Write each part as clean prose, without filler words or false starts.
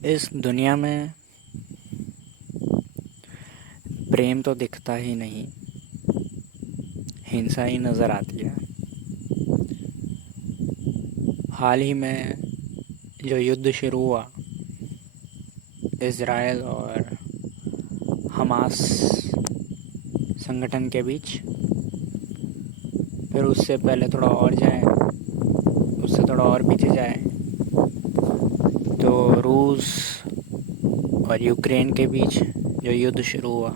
इस दुनिया में प्रेम तो दिखता ही नहीं, हिंसा ही नज़र आती है। हाल ही में जो युद्ध शुरू हुआ इज़राइल और हमास संगठन के बीच, फिर उससे पहले थोड़ा और जाए, उससे थोड़ा और पीछे जाए तो रूस और यूक्रेन के बीच जो युद्ध शुरू हुआ,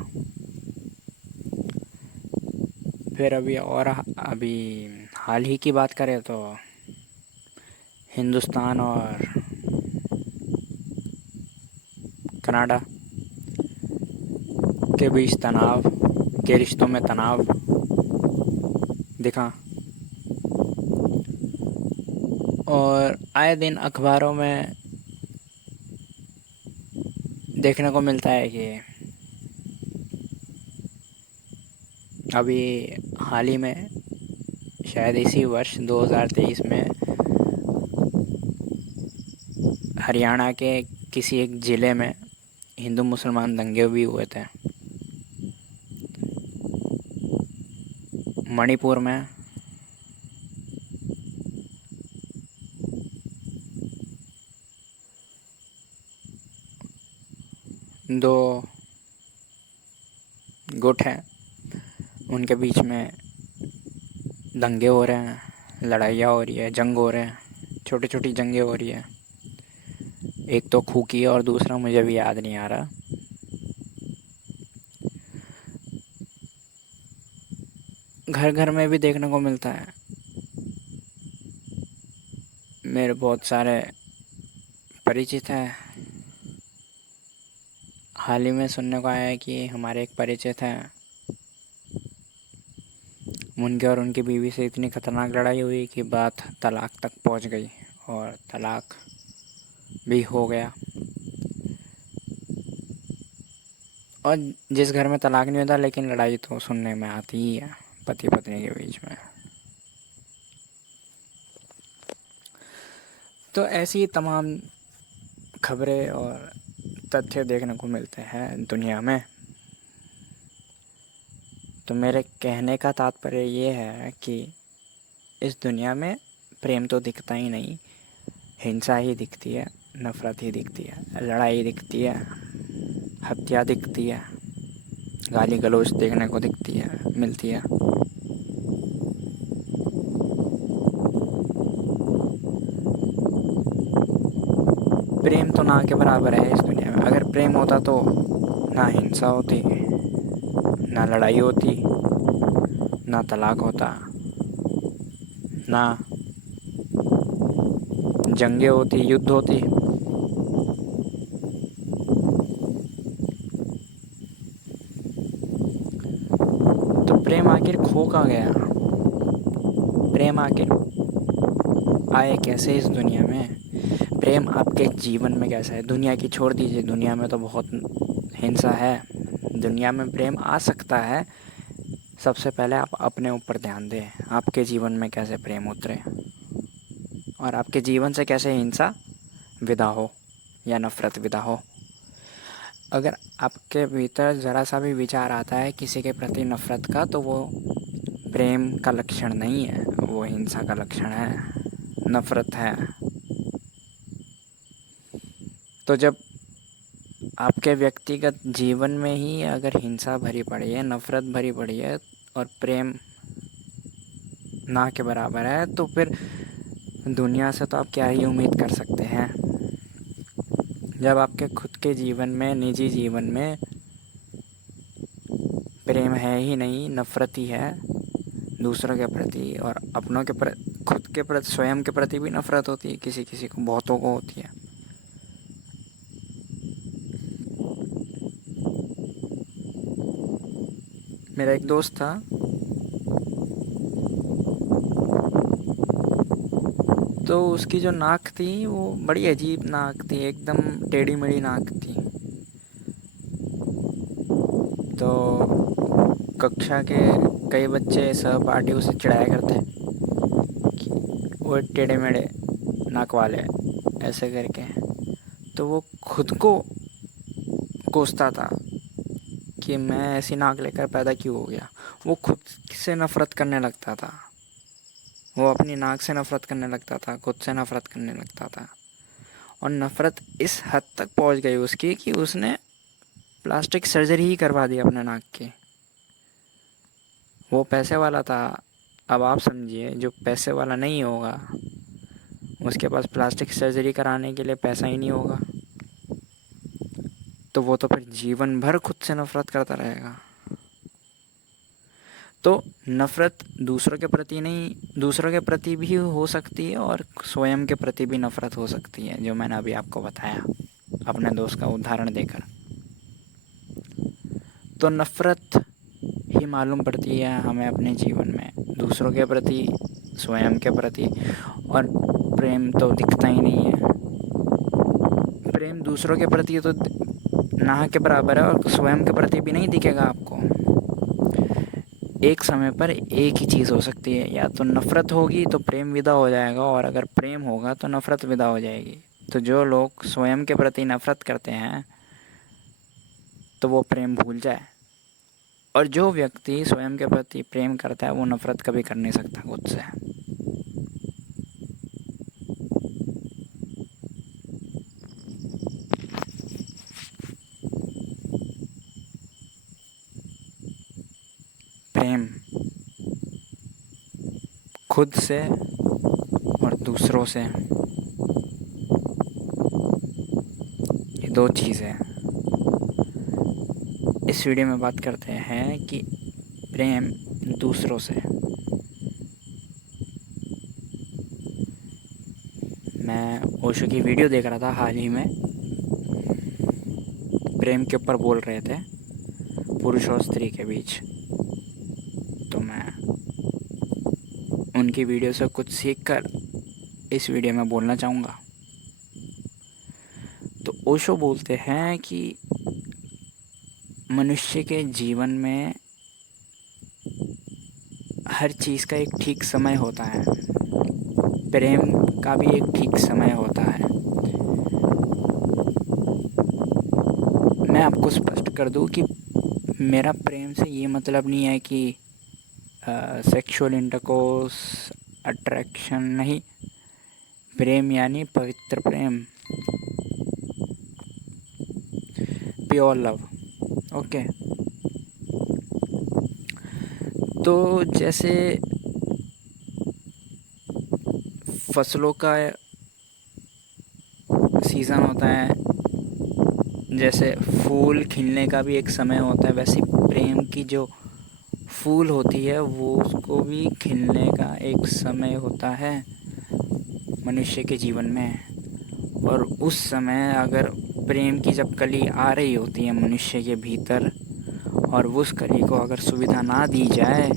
फिर अभी हाल ही की बात करें तो हिंदुस्तान और कनाडा के बीच तनाव के रिश्तों में तनाव दिखा। और आए दिन अखबारों में देखने को मिलता है कि अभी हाल ही में, शायद इसी वर्ष 2023 में, हरियाणा के किसी एक ज़िले में हिंदू मुसलमान दंगे भी हुए थे। मणिपुर में दो गुट हैं, उनके बीच में दंगे हो रहे हैं, लड़ाइयाँ हो रही है, जंग हो रहे हैं, छोटी छोटी जंगें हो रही है। एक तो खूकी है और दूसरा मुझे भी याद नहीं आ रहा। घर घर में भी देखने को मिलता है। मेरे बहुत सारे परिचित हैं। हाल ही में सुनने को आया है कि हमारे एक परिचित हैं, उनके और उनकी बीवी से इतनी खतरनाक लड़ाई हुई कि बात तलाक तक पहुंच गई और तलाक भी हो गया। और जिस घर में तलाक नहीं होता लेकिन लड़ाई तो सुनने में आती ही है पति पत्नी के बीच में। तो ऐसी तमाम खबरें और तथ्य देखने को मिलते हैं दुनिया में। तो मेरे कहने का तात्पर्य ये है कि इस दुनिया में प्रेम तो दिखता ही नहीं, हिंसा ही दिखती है, नफ़रत ही दिखती है, लड़ाई दिखती है, हत्या दिखती है, गाली गलौज देखने को दिखती है, मिलती है। प्रेम तो ना के बराबर है इस दुनिया में। अगर प्रेम होता तो ना हिंसा होती, ना लड़ाई होती, ना तलाक होता, ना जंगे होती, युद्ध होती। तो प्रेम आखिर खो कहाँ गया? प्रेम आखिर आए कैसे इस दुनिया में? प्रेम आपके जीवन में कैसा है? दुनिया की छोड़ दीजिए, दुनिया में तो बहुत हिंसा है। दुनिया में प्रेम आ सकता है। सबसे पहले आप अपने ऊपर ध्यान दें, आपके जीवन में कैसे प्रेम उतरे और आपके जीवन से कैसे हिंसा विदा हो या नफ़रत विदा हो। अगर आपके भीतर ज़रा सा भी विचार आता है किसी के प्रति नफ़रत का, तो वो प्रेम का लक्षण नहीं है, वो हिंसा का लक्षण है, नफ़रत है। तो जब आपके व्यक्तिगत जीवन में ही अगर हिंसा भरी पड़ी है, नफ़रत भरी पड़ी है और प्रेम ना के बराबर है, तो फिर दुनिया से तो आप क्या ही उम्मीद कर सकते हैं। जब आपके खुद के जीवन में, निजी जीवन में प्रेम है ही नहीं, नफ़रत ही है दूसरों के प्रति और अपनों के प्रति, खुद के प्रति, स्वयं के प्रति भी नफ़रत होती है, किसी किसी को, बहुतों को होती है। मेरा एक दोस्त था, तो उसकी जो नाक थी वो बड़ी अजीब नाक थी, एकदम टेढ़ी मेढ़ी नाक थी। तो कक्षा के कई बच्चे सहपाठी उसे चिढ़ाया करते कि वो टेढ़े मेढ़े नाक वाले, ऐसे करके। तो वो खुद को कोसता था कि मैं ऐसी नाक लेकर पैदा क्यों हो गया। वो खुद से नफ़रत करने लगता था, वो अपनी नाक से नफ़रत करने लगता था, खुद से नफ़रत करने लगता था। और नफ़रत इस हद तक पहुंच गई उसकी कि उसने प्लास्टिक सर्जरी ही करवा दी अपने नाक की। वो पैसे वाला था। अब आप समझिए, जो पैसे वाला नहीं होगा उसके पास प्लास्टिक सर्जरी कराने के लिए पैसा ही नहीं होगा, तो वो तो फिर जीवन भर खुद से नफ़रत करता रहेगा। तो नफ़रत दूसरों के प्रति नहीं, दूसरों के प्रति भी हो सकती है और स्वयं के प्रति भी नफ़रत हो सकती है, जो मैंने अभी आपको बताया अपने दोस्त का उदाहरण देकर। तो नफ़रत ही मालूम पड़ती है हमें अपने जीवन में, दूसरों के प्रति, स्वयं के प्रति। और प्रेम तो दिखता ही नहीं है। प्रेम दूसरों के प्रति तो ना के बराबर है, और स्वयं के प्रति भी नहीं दिखेगा आपको। एक समय पर एक ही चीज़ हो सकती है, या तो नफ़रत होगी तो प्रेम विदा हो जाएगा, और अगर प्रेम होगा तो नफ़रत विदा हो जाएगी। तो जो लोग स्वयं के प्रति नफ़रत करते हैं तो वो प्रेम भूल जाए, और जो व्यक्ति स्वयं के प्रति प्रेम करता है वो नफ़रत कभी कर नहीं सकता खुद से। प्रेम खुद से और दूसरों से, ये दो चीज़ें हैं। इस वीडियो में बात करते हैं कि प्रेम दूसरों से। मैं ओशो की वीडियो देख रहा था हाल ही में, प्रेम के ऊपर बोल रहे थे, पुरुष और स्त्री के बीच। तो मैं उनकी वीडियो से कुछ सीखकर इस वीडियो में बोलना चाहूँगा। तो ओशो बोलते हैं कि मनुष्य के जीवन में हर चीज़ का एक ठीक समय होता है, प्रेम का भी एक ठीक समय होता है। मैं आपको स्पष्ट कर दूं कि मेरा प्रेम से ये मतलब नहीं है कि सेक्सुअल इंटरकोर्स, अट्रैक्शन नहीं। प्रेम यानी पवित्र प्रेम, प्योर लव। ओके। तो जैसे फसलों का सीज़न होता है, जैसे फूल खिलने का भी एक समय होता है, वैसे प्रेम की जो फूल होती है वो उसको भी खिलने का एक समय होता है मनुष्य के जीवन में। और उस समय अगर प्रेम की जब कली आ रही होती है मनुष्य के भीतर, और उस कली को अगर सुविधा ना दी जाए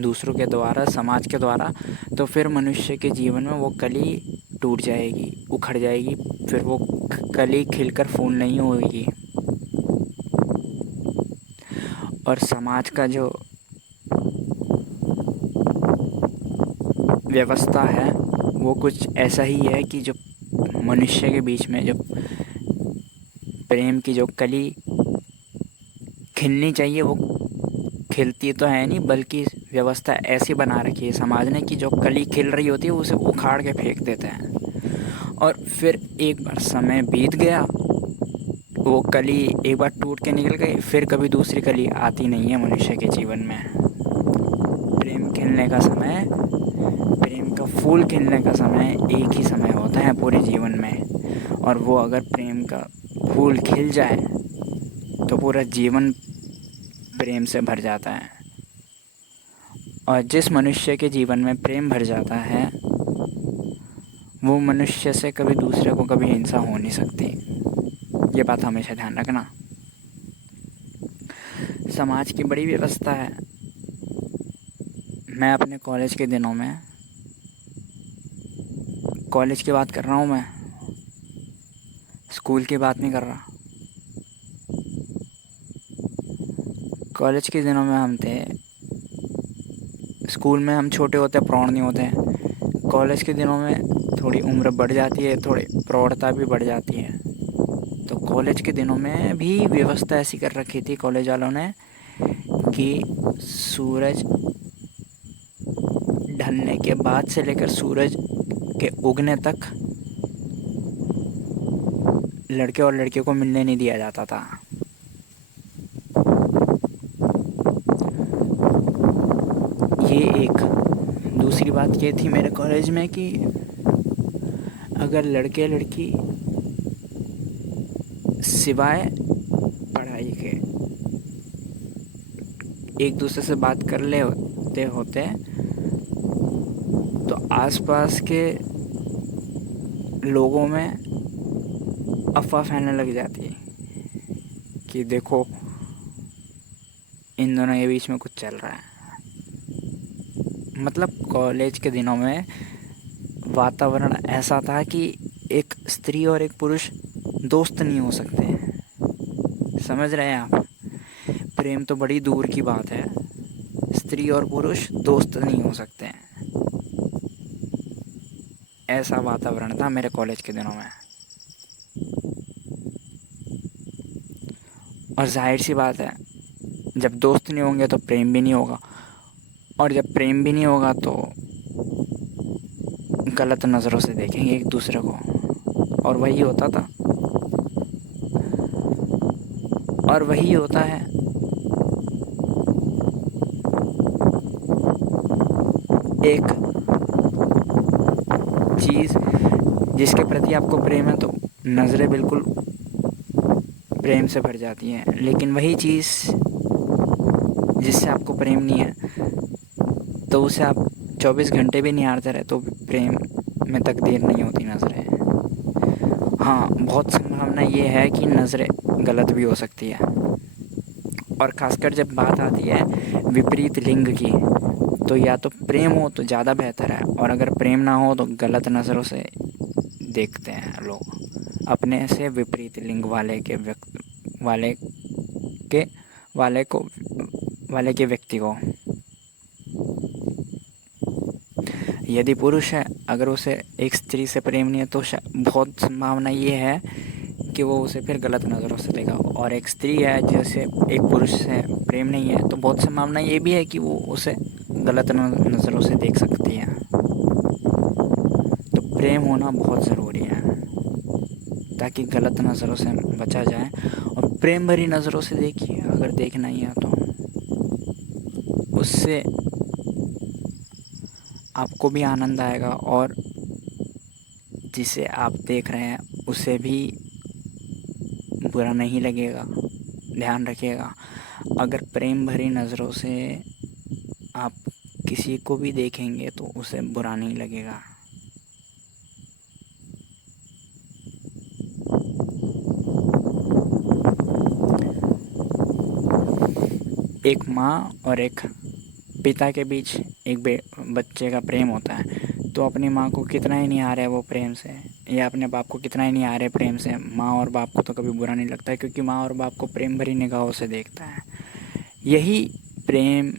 दूसरों के द्वारा, समाज के द्वारा, तो फिर मनुष्य के जीवन में वो कली टूट जाएगी, उखड़ जाएगी, फिर वो कली खिलकर फूल नहीं होगी। और समाज का जो व्यवस्था है वो कुछ ऐसा ही है कि जो मनुष्य के बीच में जो प्रेम की जो कली खिलनी चाहिए वो खिलती तो है नहीं, बल्कि व्यवस्था ऐसी बना रखी है समाज ने कि जो कली खिल रही होती है उसे उखाड़ के फेंक देते हैं। और फिर एक बार समय बीत गया, वो कली एक बार टूट के निकल गई, फिर कभी दूसरी कली आती नहीं है मनुष्य के जीवन में। प्रेम खिलने का समय, प्रेम का फूल खिलने का समय एक ही समय होता है पूरे जीवन में, और वो अगर प्रेम का फूल खिल जाए तो पूरा जीवन प्रेम से भर जाता है। और जिस मनुष्य के जीवन में प्रेम भर जाता है वो मनुष्य से कभी दूसरे को कभी हिंसा हो नहीं सकती। ये बात हमेशा ध्यान रखना। समाज की बड़ी व्यवस्था है। मैं अपने कॉलेज के दिनों में, कॉलेज की बात कर रहा हूँ मैं, स्कूल की बात नहीं कर रहा। कॉलेज के दिनों में हम थे, स्कूल में हम छोटे होते, प्रौढ़ नहीं होते। कॉलेज के दिनों में थोड़ी उम्र बढ़ जाती है, थोड़ी प्रौढ़ता भी बढ़ जाती है। तो कॉलेज के दिनों में भी व्यवस्था ऐसी कर रखी थी कॉलेज वालों ने कि सूरज ढलने के बाद से लेकर सूरज के उगने तक लड़के और लड़कियों को मिलने नहीं दिया जाता था। ये एक दूसरी बात ये थी मेरे कॉलेज में कि अगर लड़के लड़की सिवाय पढ़ाई के एक दूसरे से बात कर ले होते तो आसपास के लोगों में अफवाह फैलने लग जाती कि देखो इन दोनों के बीच में कुछ चल रहा है। मतलब कॉलेज के दिनों में वातावरण ऐसा था कि एक स्त्री और एक पुरुष दोस्त नहीं हो सकते। समझ रहे हैं आप? प्रेम तो बड़ी दूर की बात है, स्त्री और पुरुष दोस्त नहीं हो सकते हैं। ऐसा वातावरण था मेरे कॉलेज के दिनों में। और जाहिर सी बात है, जब दोस्त नहीं होंगे तो प्रेम भी नहीं होगा, और जब प्रेम भी नहीं होगा तो गलत नज़रों से देखेंगे एक दूसरे को। और वही होता था और वही होता है। एक चीज़ जिसके प्रति आपको प्रेम है तो नज़रें बिल्कुल प्रेम से भर जाती हैं, लेकिन वही चीज़ जिससे आपको प्रेम नहीं है तो उसे आप 24 घंटे भी निहारते रहे तो प्रेम में तकदीर नहीं होती नज़रें। हाँ, बहुत संभावना ये है कि नज़रें गलत भी हो सकती है, और ख़ासकर जब बात आती है विपरीत लिंग की, तो या तो प्रेम हो तो ज़्यादा बेहतर है, और अगर प्रेम ना हो तो गलत नज़रों से देखते हैं लोग अपने से विपरीत लिंग वाले के व्यक्ति को। यदि पुरुष है, अगर उसे एक स्त्री से प्रेम नहीं है तो बहुत संभावना ये है कि वो उसे फिर गलत नज़रों से देखा। और एक स्त्री है जैसे एक पुरुष से प्रेम नहीं है तो बहुत संभावना ये भी है कि वो उसे गलत नज़रों से देख सकती है। तो प्रेम होना बहुत ज़रूरी है ताकि गलत नज़रों से बचा जाए। और प्रेम भरी नज़रों से देखिए, अगर देखना ही है तो उससे आपको भी आनंद आएगा और जिसे आप देख रहे हैं उसे भी बुरा नहीं लगेगा। ध्यान रखिएगा, अगर प्रेम भरी नज़रों से आप किसी को भी देखेंगे तो उसे बुरा नहीं लगेगा। एक माँ और एक पिता के बीच एक बच्चे का प्रेम होता है, तो अपनी माँ को कितना ही नहीं आ रहा है वो प्रेम से, या अपने बाप को कितना ही नहीं आ रहा है प्रेम से, माँ और बाप को तो कभी बुरा नहीं लगता है, क्योंकि माँ और बाप को प्रेम भरी निगाहों से देखता है। यही प्रेम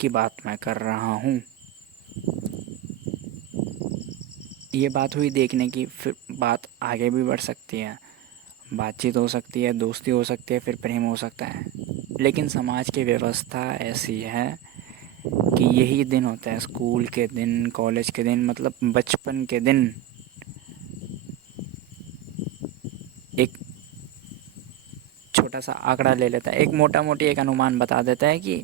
की बात मैं कर रहा हूँ। ये बात हुई देखने की, फिर बात आगे भी बढ़ सकती है, बातचीत हो सकती है, दोस्ती हो सकती है, फिर प्रेम हो सकता है। लेकिन समाज की व्यवस्था ऐसी है कि यही दिन होता है, स्कूल के दिन, कॉलेज के दिन, मतलब बचपन के दिन। एक छोटा सा आंकड़ा ले लेता है, एक मोटा मोटी एक अनुमान बता देता है कि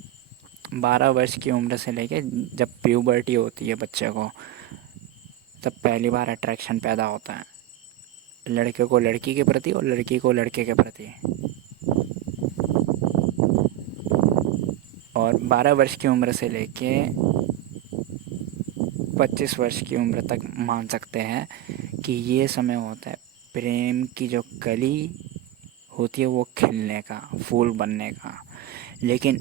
12 वर्ष की उम्र से लेके जब प्यूबर्टी होती है बच्चे को, तब पहली बार अट्रैक्शन पैदा होता है, लड़के को लड़की के प्रति और लड़की को लड़के के प्रति। और 12 वर्ष की उम्र से लेके 25 वर्ष की उम्र तक मान सकते हैं कि ये समय होता है प्रेम की जो कली होती है वो खिलने का, फूल बनने का। लेकिन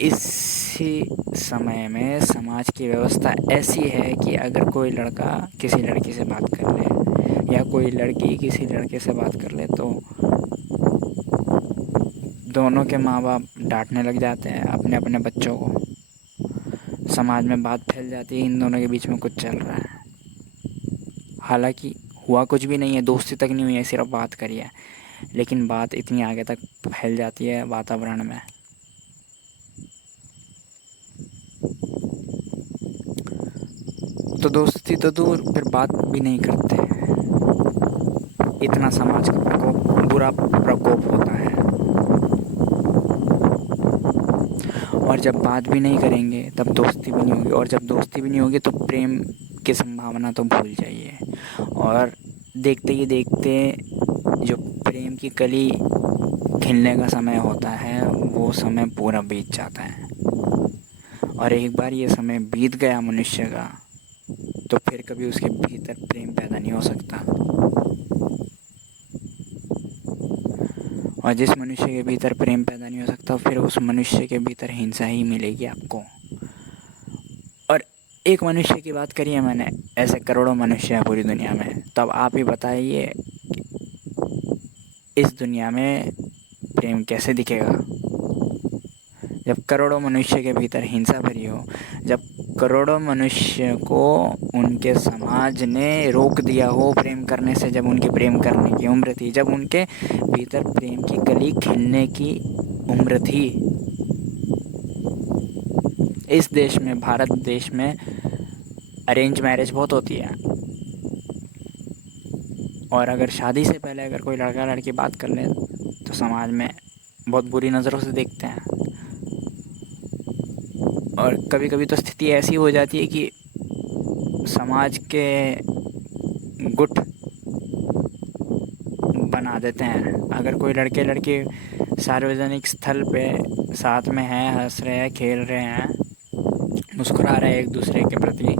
इसी समय में समाज की व्यवस्था ऐसी है कि अगर कोई लड़का किसी लड़की से बात कर ले या कोई लड़की किसी लड़के से बात कर ले तो दोनों के माँ बाप डांटने लग जाते हैं अपने अपने बच्चों को। समाज में बात फैल जाती है इन दोनों के बीच में कुछ चल रहा है। हालांकि हुआ कुछ भी नहीं है, दोस्ती तक नहीं हुई है, सिर्फ बात करी है, लेकिन बात इतनी आगे तक फैल जाती है वातावरण में। तो दोस्ती तो दूर, फिर बात भी नहीं करते। इतना समाज का प्रकोप, बुरा प्रकोप होता है। और जब बात भी नहीं करेंगे तब दोस्ती भी नहीं होगी, और जब दोस्ती भी नहीं होगी तो प्रेम की संभावना तो भूल जाइए। और देखते ही देखते जो प्रेम की कली खिलने का समय होता है वो समय पूरा बीत जाता है। और एक बार ये समय बीत गया मनुष्य का, तो फिर कभी उसके भीतर प्रेम पैदा नहीं हो सकता। और जिस मनुष्य के भीतर प्रेम पैदा नहीं हो सकता, फिर उस मनुष्य के भीतर हिंसा ही मिलेगी आपको। और एक मनुष्य की बात करी है मैंने, ऐसे करोड़ों मनुष्य हैं पूरी दुनिया में। तब आप ही बताइए इस दुनिया में प्रेम कैसे दिखेगा जब करोड़ों मनुष्य के भीतर हिंसा भरी हो, जब करोड़ों मनुष्य को उनके समाज ने रोक दिया हो प्रेम करने से, जब उनकी प्रेम करने की उम्र थी, जब उनके भीतर प्रेम की कली खिलने की उम्र थी। इस देश में, भारत देश में अरेंज मैरिज बहुत होती है, और अगर शादी से पहले अगर कोई लड़का लड़की बात कर ले तो समाज में बहुत बुरी नज़रों से देखते हैं। और कभी कभी तो स्थिति ऐसी हो जाती है कि समाज के गुट बना देते हैं। अगर कोई लड़के लड़की सार्वजनिक स्थल पे साथ में हैं, हंस रहे हैं, खेल रहे हैं, मुस्कुरा रहे हैं एक दूसरे के प्रति,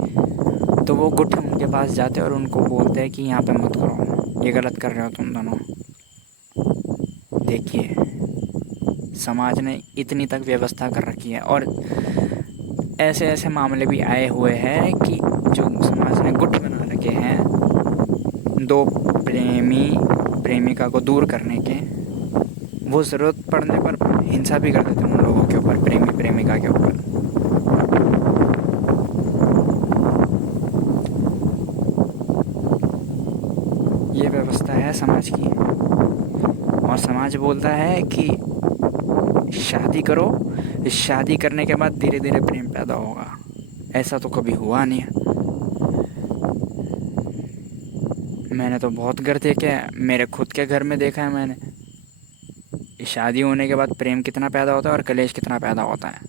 तो वो गुट उनके पास जाते हैं और उनको बोलते हैं कि यहाँ पे मत करो, ये गलत कर रहे हो तुम दोनों। देखिए, समाज ने इतनी तक व्यवस्था कर रखी है, और ऐसे ऐसे मामले भी आए हुए हैं कि जो समाज ने गुट बना रखे हैं दो प्रेमिका को दूर करने के, वो ज़रूरत पड़ने पर हिंसा भी कर देते हैं उन लोगों के ऊपर, प्रेमी प्रेमिका के ऊपर। ये व्यवस्था है समाज की। और समाज बोलता है कि शादी करो, शादी करने के बाद धीरे धीरे प्रेम पैदा होगा। ऐसा तो कभी हुआ नहीं है। मैंने तो बहुत घर देखे हैं, मेरे खुद के घर में देखा है मैंने। शादी होने के बाद प्रेम कितना पैदा होता है और कलेश कितना पैदा होता है।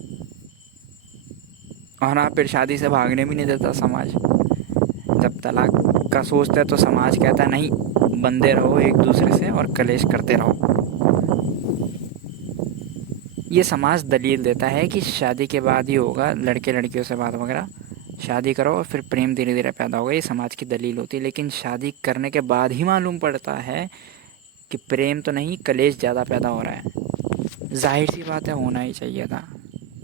और हाँ, फिर शादी से भागने भी नहीं देता समाज। जब तलाक का सोचता है तो समाज कहता है नहीं, बंधे रहो एक दूसरे से और कलेश करते रहो। ये समाज दलील देता है कि शादी के बाद ही होगा, लड़के लड़कियों से बात वगैरह, शादी करो और फिर प्रेम धीरे धीरे पैदा होगा, ये समाज की दलील होती है। लेकिन शादी करने के बाद ही मालूम पड़ता है कि प्रेम तो नहीं, कलेश ज़्यादा पैदा हो रहा है। जाहिर सी बात है, होना ही चाहिए था,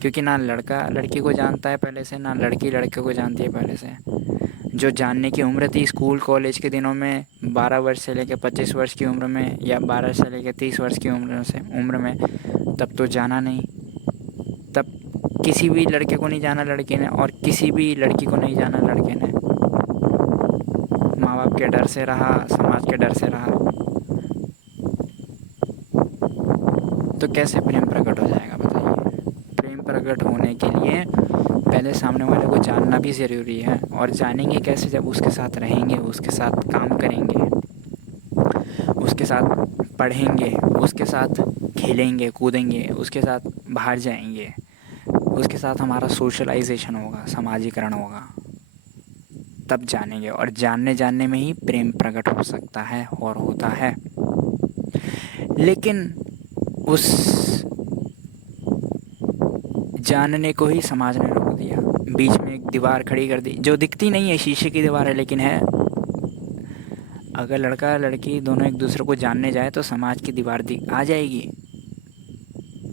क्योंकि ना लड़का लड़की को जानता है पहले से, ना लड़की लड़के को जानती है पहले से। जो जानने की उम्र थी स्कूल कॉलेज के दिनों में, 12 वर्ष से लेकर 25 वर्ष की उम्र में, या 12 से लेकर 30 वर्ष की उम्र में, तब तो जाना नहीं। तब किसी भी लड़के को नहीं जाना लड़के ने, और किसी भी लड़की को नहीं जाना लड़के ने। माँ बाप के डर से रहा, समाज के डर से रहा, तो कैसे प्रेम प्रकट हो जाएगा बताइए। प्रेम प्रकट होने के लिए पहले सामने वाले को जानना भी ज़रूरी है। और जानेंगे कैसे? जब उसके साथ रहेंगे, उसके साथ काम करेंगे, उसके साथ पढ़ेंगे, उसके साथ खेलेंगे कूदेंगे, उसके साथ बाहर जाएंगे, उसके साथ हमारा सोशलाइजेशन होगा, समाजीकरण होगा, तब जानेंगे। और जानने में ही प्रेम प्रकट हो सकता है और होता है। लेकिन उस जानने को ही समाज ने रोक दिया, बीच में एक दीवार खड़ी कर दी, जो दिखती नहीं है, शीशे की दीवार है लेकिन है। अगर लड़का लड़की दोनों एक दूसरे को जानने जाए तो समाज की दीवार आ जाएगी।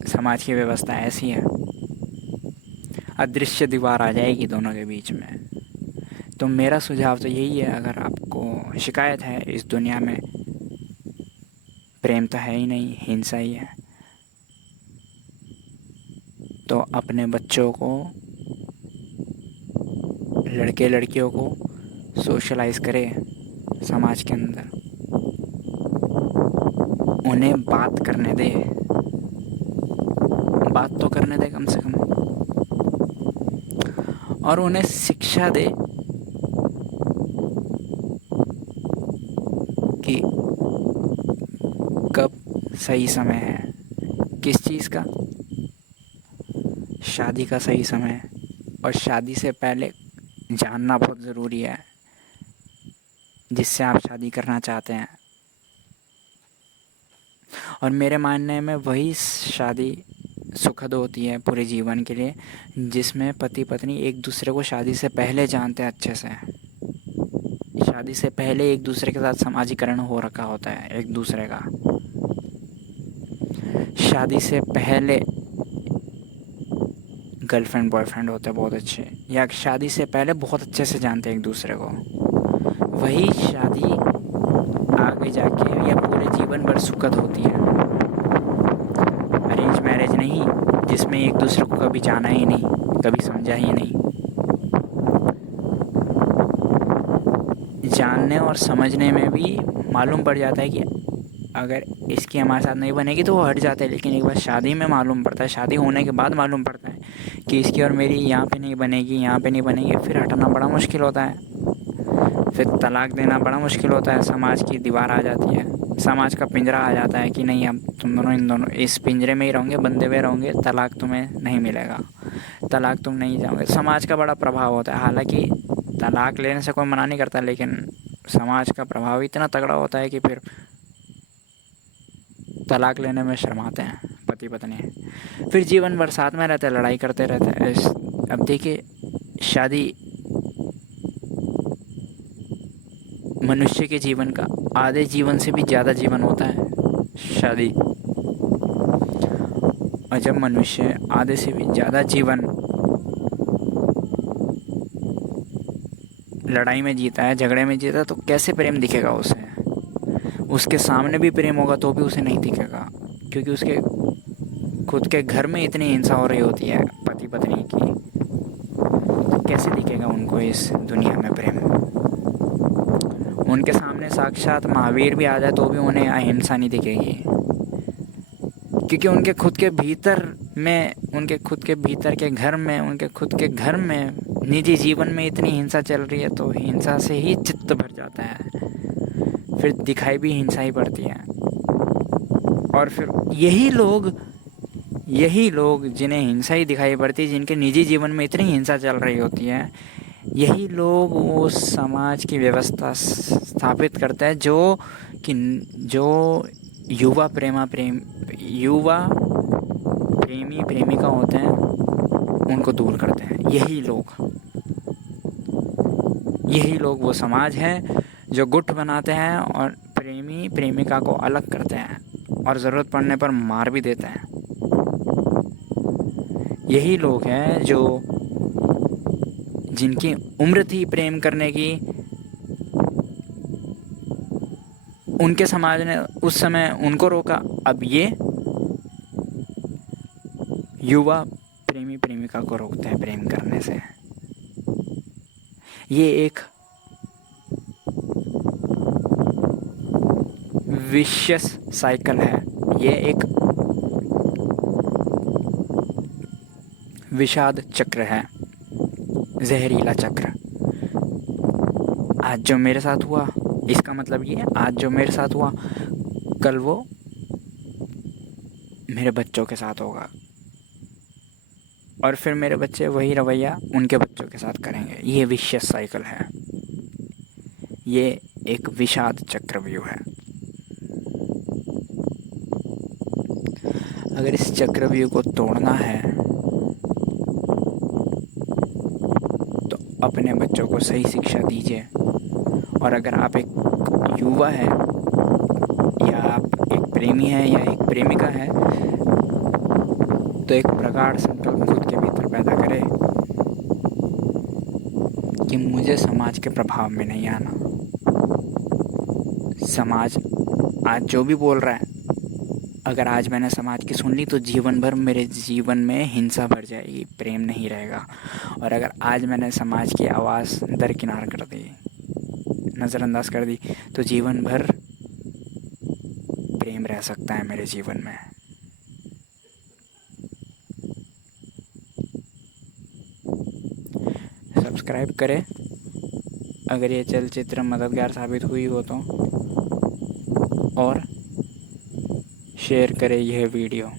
समाज की व्यवस्था ऐसी है, अदृश्य दीवार आ जाएगी दोनों के बीच में। तो मेरा सुझाव तो यही है, अगर आपको शिकायत है इस दुनिया में प्रेम तो है ही नहीं, हिंसा ही है, तो अपने बच्चों को, लड़के लड़कियों को सोशलाइज करें, समाज के अंदर, उन्हें बात करने दे, बात तो करने दे कम से कम, और उन्हें शिक्षा दे कि कब सही समय है, किस चीज़ का, शादी का सही समय है। और शादी से पहले जानना बहुत ज़रूरी है जिससे आप शादी करना चाहते हैं। और मेरे मानने में वही शादी सुखद होती है पूरे जीवन के लिए, जिसमें पति पत्नी एक दूसरे को शादी से पहले जानते हैं अच्छे से। शादी से पहले एक दूसरे के साथ समाजीकरण हो रखा होता है एक दूसरे का। शादी से पहले गर्लफ्रेंड बॉयफ्रेंड होते हैं बहुत अच्छे, या शादी से पहले बहुत अच्छे से जानते हैं एक दूसरे को। वही शादी आगे जाके या पूरे जीवन भर सुखद होती है। अरेंज मैरिज नहीं, जिसमें एक दूसरे को कभी जाना ही नहीं, कभी समझा ही नहीं। जानने और समझने में भी मालूम पड़ जाता है कि अगर इसकी हमारे साथ नहीं बनेगी तो वो हट जाते हैं, लेकिन एक बार शादी में मालूम पड़ता है, शादी होने के बाद मालूम पड़ता है कि इसकी और मेरी यहाँ पे नहीं बनेगी, यहाँ पे नहीं बनेगी। फिर हटना बड़ा मुश्किल होता है, फिर तलाक देना बड़ा मुश्किल होता है। समाज की दीवार आ जाती है, समाज का पिंजरा आ जाता है कि नहीं, अब तुम दोनों इन दोनों इस पिंजरे में ही रहोगे, बंधे हुए रहोगे, तलाक तुम्हें नहीं मिलेगा, तलाक तुम नहीं जाओगे। समाज का बड़ा प्रभाव होता है। हालांकि तलाक लेने से कोई मना नहीं करता, लेकिन समाज का प्रभाव इतना तगड़ा होता है कि फिर तलाक लेने में शर्माते हैं पति पत्नी। फिर जीवन भर साथ में रहते हैं, लड़ाई करते रहते हैं। अब देखिए, शादी मनुष्य के जीवन का आधे जीवन से भी ज़्यादा जीवन होता है शादी। और जब मनुष्य आधे से भी ज़्यादा जीवन लड़ाई में जीता है, झगड़े में जीता है, तो कैसे प्रेम दिखेगा उसे? उसके सामने भी प्रेम होगा तो भी उसे नहीं दिखेगा, क्योंकि उसके खुद के घर में इतनी हिंसा हो रही होती है पति पत्नी की। तो कैसे दिखेगा उनको इस दुनिया में प्रेम? उनके सामने साक्षात महावीर भी आ जाए तो भी उन्हें अहिंसा नहीं दिखेगी, क्योंकि उनके खुद के भीतर में, उनके खुद के भीतर के घर में, उनके खुद के घर में निजी जीवन में इतनी हिंसा चल रही है। तो हिंसा से ही चित्त भर जाता है, फिर दिखाई भी हिंसा ही पड़ती है। और फिर यही लोग जिन्हें हिंसा ही दिखाई पड़ती है, जिनके निजी जीवन में इतनी हिंसा चल रही होती है, यही लोग वो समाज की व्यवस्था स्थापित करता है जो युवा प्रेमी प्रेमिका होते हैं, उनको दूर करते हैं। यही लोग वो समाज है जो गुट बनाते हैं और प्रेमी प्रेमिका को अलग करते हैं और ज़रूरत पड़ने पर मार भी देते हैं। यही लोग हैं जो जिनकी उम्र थी प्रेम करने की, उनके समाज ने उस समय उनको रोका। अब ये युवा प्रेमी प्रेमिका को रोकते हैं प्रेम करने से। ये एक विशियस साइकिल है, ये एक विषाद चक्र है, जहरीला चक्र। आज जो मेरे साथ हुआ, इसका मतलब ये, आज जो मेरे साथ हुआ कल वो मेरे बच्चों के साथ होगा, और फिर मेरे बच्चे वही रवैया उनके बच्चों के साथ करेंगे। ये विशियस साइकिल है, ये एक विषाद चक्रव्यूह है। अगर इस चक्रव्यूह को तोड़ना है तो अपने बच्चों को सही शिक्षा दीजिए। और अगर आप एक युवा है, या आप एक प्रेमी है, या एक प्रेमिका है, तो एक प्रगाढ़ संकल्प खुद के भीतर पैदा करें कि मुझे समाज के प्रभाव में नहीं आना। समाज आज जो भी बोल रहा है, अगर आज मैंने समाज की सुन ली तो जीवन भर मेरे जीवन में हिंसा भर जाएगी, प्रेम नहीं रहेगा। और अगर आज मैंने समाज की आवाज़ दरकिनार कर दी, नज़रअंदाज कर दी तो जीवन भर प्रेम रह सकता है मेरे जीवन में। सब्सक्राइब करें अगर ये चलचित्र मददगार साबित हुई हो तो, और शेयर करें यह वीडियो।